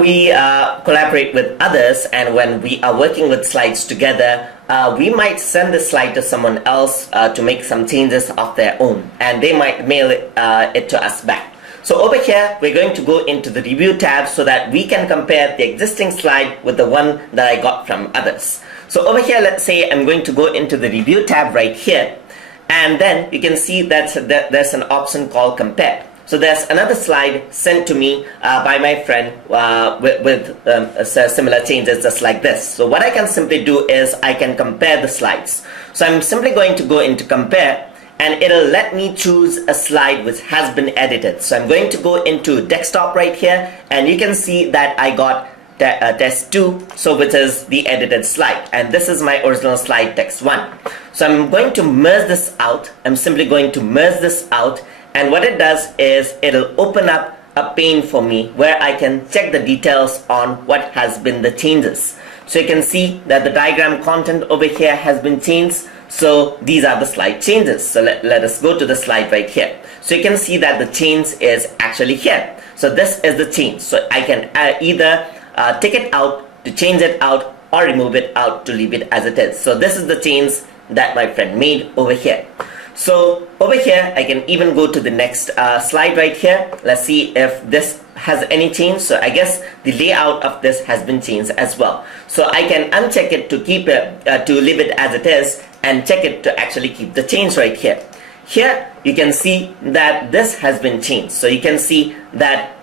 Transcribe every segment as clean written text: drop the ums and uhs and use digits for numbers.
whenever we collaborate with others and when we are working with slides together, we might send the slide to someone else to make some changes of their own, and they might mail it to us back. So over here, we're going to go into the review tab so that we can compare the existing slide with the one that I got from others. So over here, let's say I'm going to go into the review tab right here, and then you can see that there's an option called compare. So there's another slide sent to me by my friend with similar changes just like this. So what I can simply do is I can compare the slides. So I'm simply going to go into compare, and it'll let me choose a slide which has been edited. So I'm going to go into desktop right here, and you can see that I got test 2, so which is the edited slide, and this is my original slide text 1. So I'm going to merge this out. I'm simply going to merge this out, and what it does is it'll open up a pane for me where I can check the details on what has been the changes. So you can see that the diagram content over here has been changed. So these are the slide changes. So let us go to the slide right here. So you can see that the change is actually here. So this is the change. So I can either take it out to change it out, or remove it out to leave it as it is. So this is the change that my friend made over here. So over here, I can even go to the next slide right here. Let's see if this has any change. So I guess the layout of this has been changed as well. So I can uncheck it to keep it, to leave it as it is, and check it to actually keep the change right here. Here you can see that this has been changed. So you can see that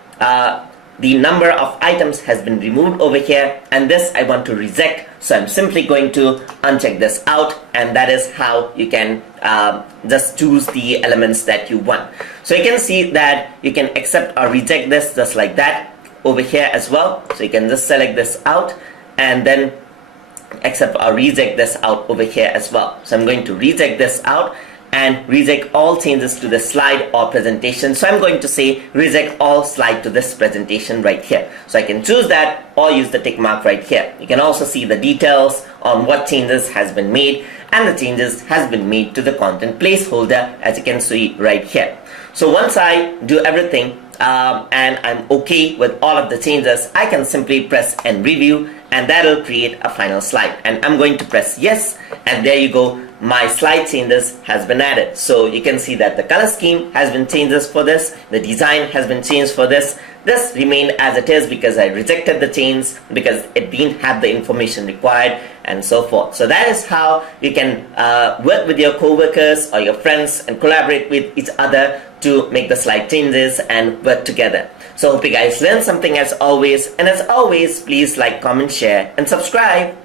the number of items has been removed over here, and this I want to reject. So I'm simply going to uncheck this out, and that is how you can just choose the elements that you want. So you can see that you can accept or reject this just like that over here as well. So you can just select this out and then accept or reject this out over here as well. So I'm going to reject this out and reject all changes to the slide or presentation. So I'm going to say reject all slide to this presentation right here. So I can choose that or use the tick mark right here. You can also see the details on what changes has been made, and the changes has been made to the content placeholder, as you can see right here. So once I do everything and I'm okay with all of the changes, I can simply press and review, and that'll create a final slide. And I'm going to press yes, and there you go. My slide changes has been added. So you can see that the color scheme has been changed for this, the design has been changed for this. This remained as it is because I rejected the change because it didn't have the information required, and so forth. So that is how you can work with your co-workers or your friends and collaborate with each other to make the slide changes and work together. So hope you guys learned something as always, and as always, please like, comment, share and subscribe.